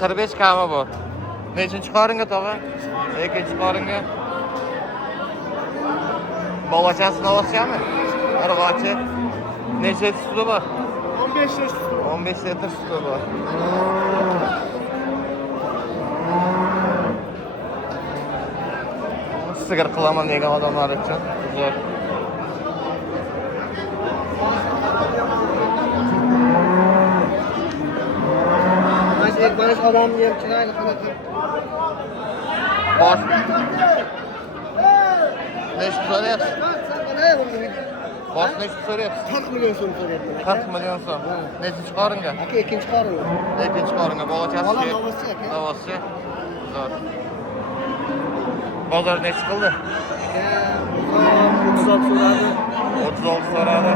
45 kama bor. Nechinchi qoringa tog'a? Ikkinchi qoringa. Bolachasini olasizmi? Arg'ochi. Necha suti bor? 15 litr. 15 litr suti bor. Sigir qilaman degan odamlar uchun zo'r. Bana adam yem çıkayla kanatı. Bosh. Nechta so'rayapsiz? Bosh nechta so'rayapsiz? 40 milyon so'm so'rayapman. 40 million so'm. Nechinchi qoringa? Aka ikkinchi qorin. Ikkinchi qoringa bolachasi. Bola novoschi aka. Novoschi. Zo'r. Bozor necha qildi? 36 so'radi. 36 so'radi.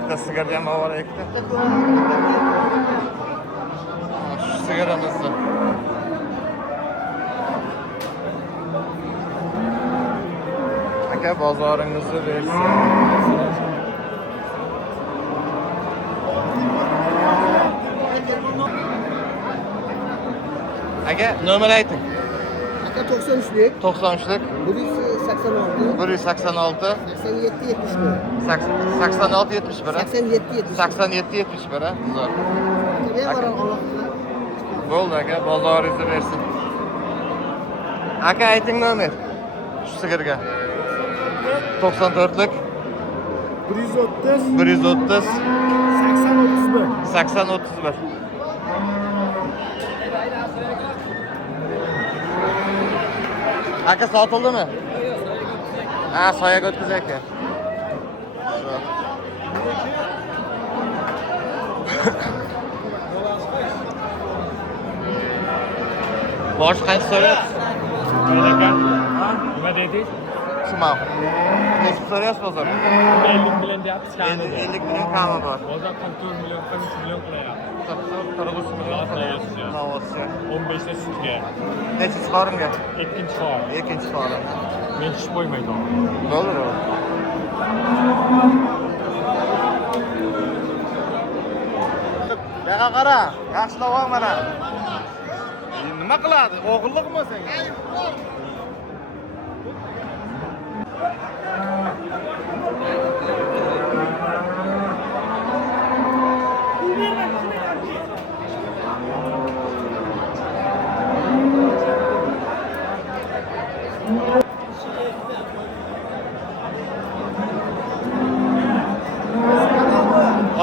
Bitta sigirni ham olib olaylik-da. Shu sigirimizni. Aka bozoringizni bersin. Aka nomer ayting. Aka 93'lik. 93'lik 186. 186 87 71. 86 71. 87 71. 87 71. Zo'r. Ne var Allah'ım? Bo'ldi aka, bozoringizni bersin. Aka ayting nomer. Shu sigirga. 94'lik 130. 130 80 31. 80 31. Aka sotildimi? Ha, soyaga o'tkazak aka. Bosh qancha so'rayapsiz? Nima dedingiz? Tushunmam. Necha so'rayapsiz bozor? 50 million deyapsiz, kami 50 million kami bor. Bozor 44 million, 43 million qilyapti. 43 million qilyapti. Novoschi. 15 ta sutga. Nechinchi qoringa? Ikkinchi qorin. Ikkinchi qorin. Men ish qo'ymaydi. Bo'ldi, bo'ldi. Yo'qa qara, yaxshilab ol mana. Nima qiladi? O'g'illikmi senga?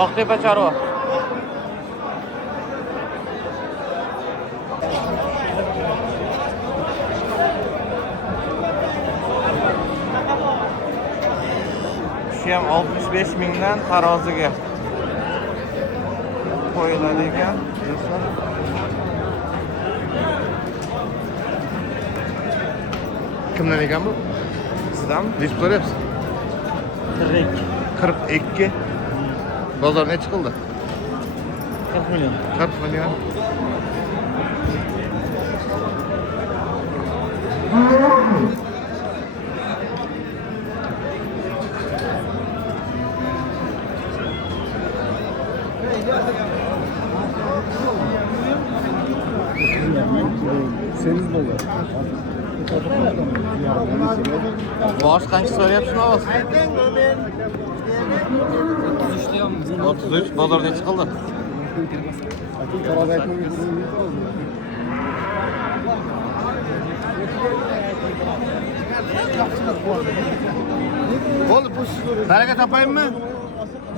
Oqtepa chorva. Shu ham 65 mingdan taroziga qo'yiladi ekan. Kimdan ekan bu? Sizdanmi? Nechta so'rayapsiz? 42. Bozor necha qildi? 40 million. 40 million. Seniz dolu. Bosh qancha so'rayapsiz ovoz? 33. Bozor necha qildi? Bo'ldi, bu siz baraka topaymi?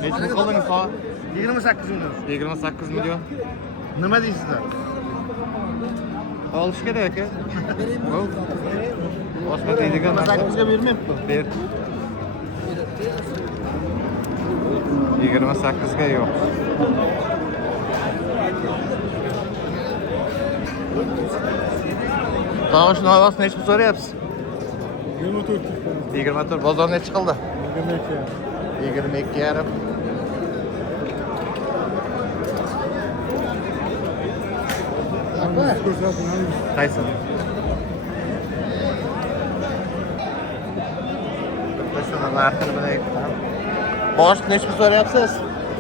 Necha qildingiz soat? 28 million. 28 million. Nima deysizlar? Olish kerak aka. Bo'ldi. Boshqa deydigan narsa 28 ga bermayapti. ber. 28 ga yo'q. Tamam, shuni havas necha pul so'rayapsiz? 24. 24. Bozor necha qildi? 22 yarim. Qaysi? Shuni narxini bilaylik. Bosh necha pul so'rayapsiz?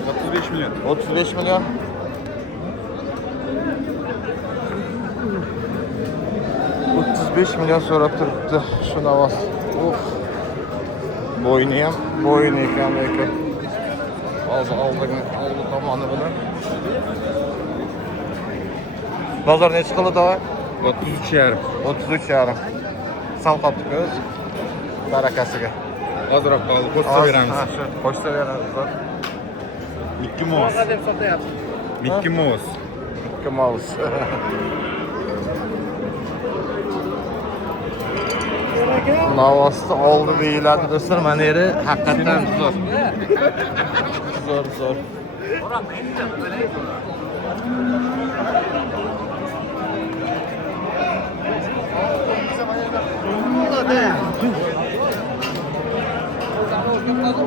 35 million. 35 million. 35 milyon so'rab turibdi shu navoz. Uf. Bo'yni ham bo'yni ekan lekin. Hozir oldi tomoni bilan. Bozor necha qildi tova? 33,5. 33,5. Sal qopdi ko'z. Barakasiga. Ozroq qoldi. Qo'shsa beramiz. Ha, shu qo'shsa beramiz. Mickey Mouse. Mickey Mouse. Mickey Mouse. Navosni oldi deyiladi do'stlar. Mana yeri haqiqatan zo'r. Zo'r.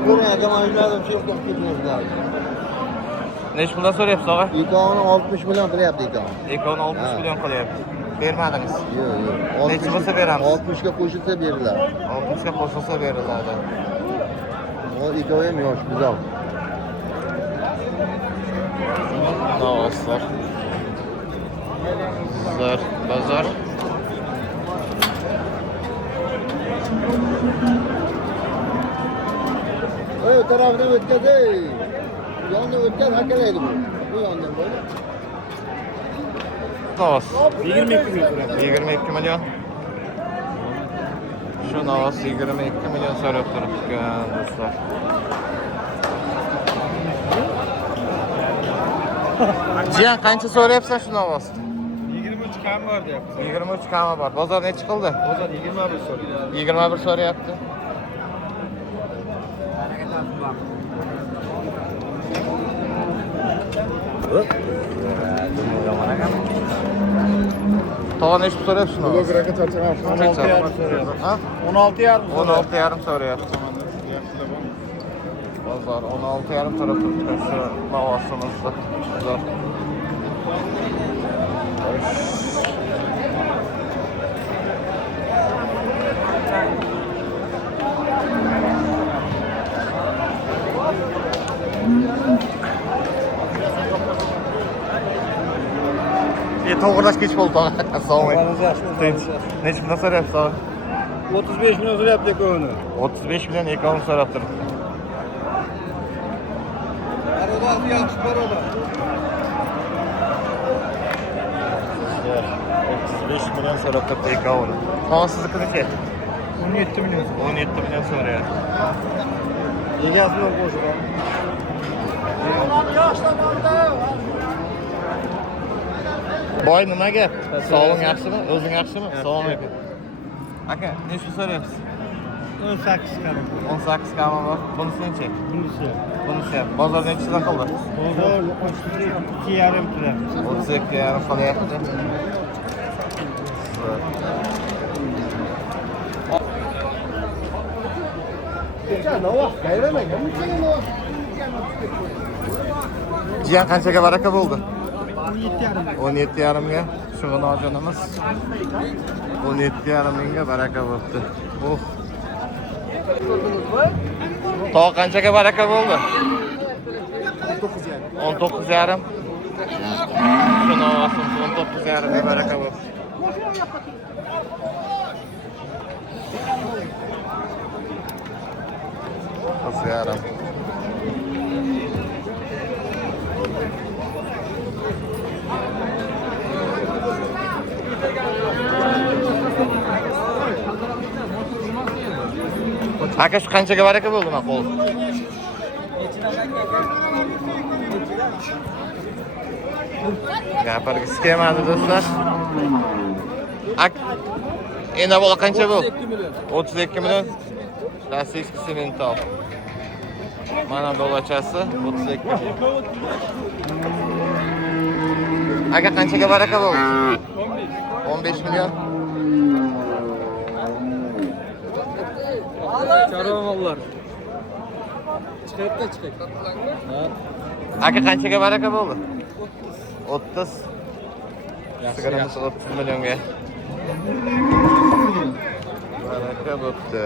Buraya mayladım çok gidiyorlar. Necha puldan so'rayapsiz, og'a? İkonu 60 milyon qilyapti ikonu. Ekoni 60 million qilyapti. Bermadingiz. Yo'q. Necha bo'lsa beramiz? 60 ga qo'shilsa beriladi. 60 ga qo'shilsa beriladi. O ikonu ham yosh, güzel. Navoslar. Zo'r, bozor. O tarafdan o'tkaz ey. Yonda o'tkaz hakalaydi bu. Bu yondan böyle. Navos. 22 milyon. 22 milyon. Şu navos 22 milyon so'rab turibdi do'stlar. Jiyan qancha so'rayapsan shu navosni? 23 kam var deyapti. 23 kami bor. Bozor necha qildi? Bozor 21 so'rayapti. 21 so'rayapti. Tova necha so'rayapsiz? Kilograga charchagan. 16,5 so'rayapti. Ha? 16,5. 16,5 so'rayapti. Bozor 16,5 so'rab turibdi shu navosimizda. Zo'r. To'g'rilash kech bo'ldi. Assalomu alaykum. Necha puldan so'rayapsiz? 35 milyon qilyapti ikonu. 35 million ekon so'rab turibdi. Barobar yaxshi barobar. 35 million so'rab turibdi ekon. Hozir sizniki necha? 17 milyon. 17 million so'rayapti. Egasi bilan qo'shib. Boy nimaga? Sog'ling yaxshimi? O'zing yaxshimi? Assalomu alaykum. Aka, necha so'rayapsiz? 18 kam. 18 kami bor. Bunisi necha? Bunisi. Bunisi ham. Bozor nechidan qildi? Bozor 32,5 qilyapti. 32,5 qilyapti. Jiyan qanchaga baraka bo'ldi? 17,5 ga. Shug'un ojonimiz 17,5 mingga baraka bo'ldi. Oh. Tog' qanchaga baraka bo'ldi? 19,5. Shuni olsin, 19,5 ga baraka bo'ldi. Yaram. Aka shu qanchaga baraka bo'ldi maqol? Gapirgisi kelmadi do'stlar. Endi bola qancha bo'ldi? 32 million. Rossiyskiy semental. Mana dolachasi 32. Aka qanchaga baraka bo'ldi? 15 million. Çaramallar. Aka qanchaga baraka bo'ldi? 30. Sigaramiz 30 millionga. Baraka bo'pti.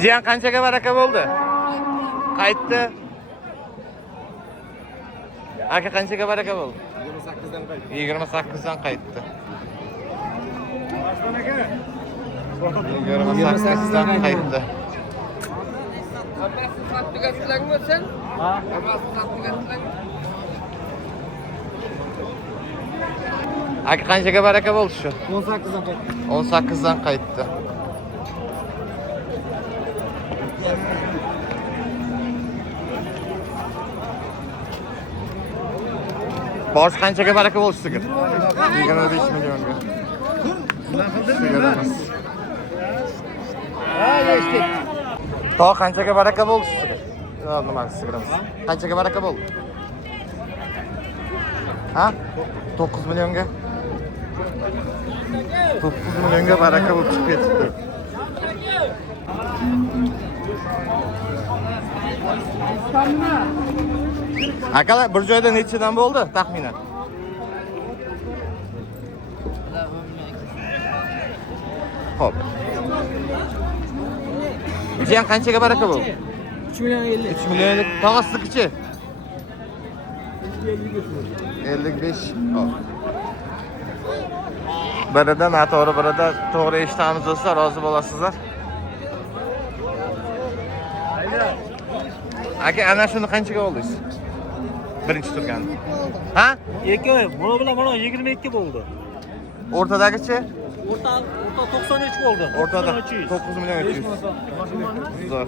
Jiyan qanchaga baraka bo'ldi? Qaytdi. Aka qanchaga baraka bo'ldi? 28dan qaytdi. 28dan qaytdi. Aka qanchaga baraka bo'ldi shu? 18'dan qaytdi. 18dan qaytdi. Bosh qanchaga baraka bo'ldi sigir? 25 millionga. Sigirimiz. To qanchaga baraka bo'ldi sigir? Nima sigirimiz? Qanchaga baraka bo'ldi? Ha? 9 millionga. 9 millionga baraka bo'lib chiqib ketibdi. Akalar bir joyda nechadan bo'ldi taxminan? Xo'p. Jiyan qanchaga baraka bo'ldi? 3 milyon 50. 3 millionlik tog'asikichi. 55. Hop. Biridan noto'g'ri, birida to'g'ri eshitamiz do'stlar, rozi bo'lasizlar. Aka, ana shuni qanchaga oldingiz? Birinchi turganda. Ha? Eki, buni bilan mana 22 bo'ldi. O'rtadagichi? O'rta 93 bo'ldi. O'rtada 9 million 300. Zo'r.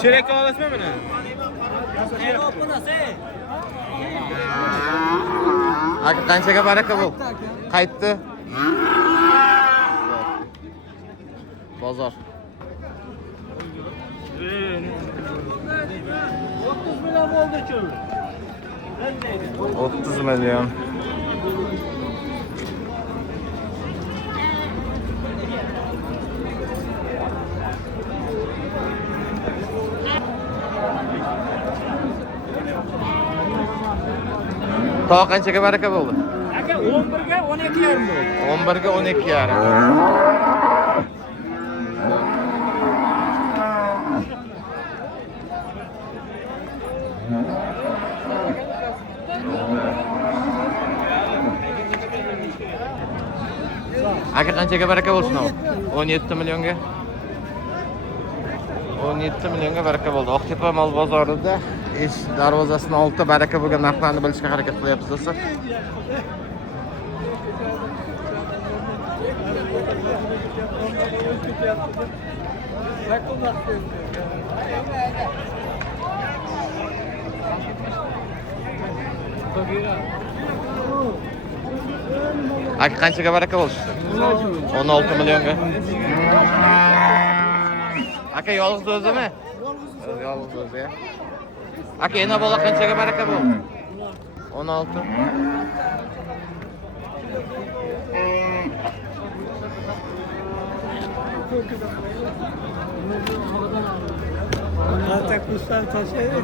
Çeyrek olasizmi buni? Aka qanchaga baraka bo'ldi? Qaytdi. Bozor. 30 milyon oldu çöl. 30 milyon. To qanchaga baraka bo'ldi? Aka 11'ga 12 yarim bo'ldi. 11 ga 12 yarim. Aka qanchaga baraka bo'lsin o? 17 millionga. 17 millionga baraka bo'ldi. Oqtepa mol bozorida ish darvozasining oldida baraka bo'lgan narxlarni bilishga harakat qilyapmiz do'stlar. Aka qanchaga baraka bo'ldi? 16 millionga. Aka yolg'iz o'zimi? Yolg'iz o'zi ya. Aka yana bola qanchaga baraka bo'ldi? 16. Hatta kuşlar taşıydı.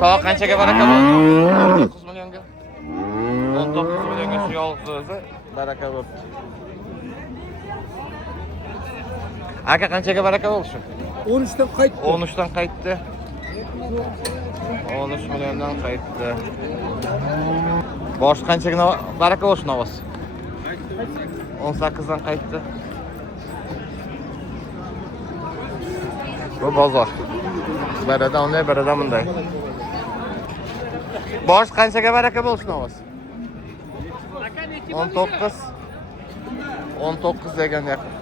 To qanchaga baraka bo'ldi? 9 millionga. 19 millionga shu yolg'iz o'zi baraka bo'ldi. Aka qanchaga baraka bo'ldi shu? 13'ten qaytdi. 13dan qaytdi. 13 milliondan qaytdi. Bosh qanchaga baraka bo'lsin ovoz? 18dan qaytdi. Bu bozor. Birida unday, birida bunday. Bosh qanchaga baraka bo'lsin ovoz? 19 degan yaqin.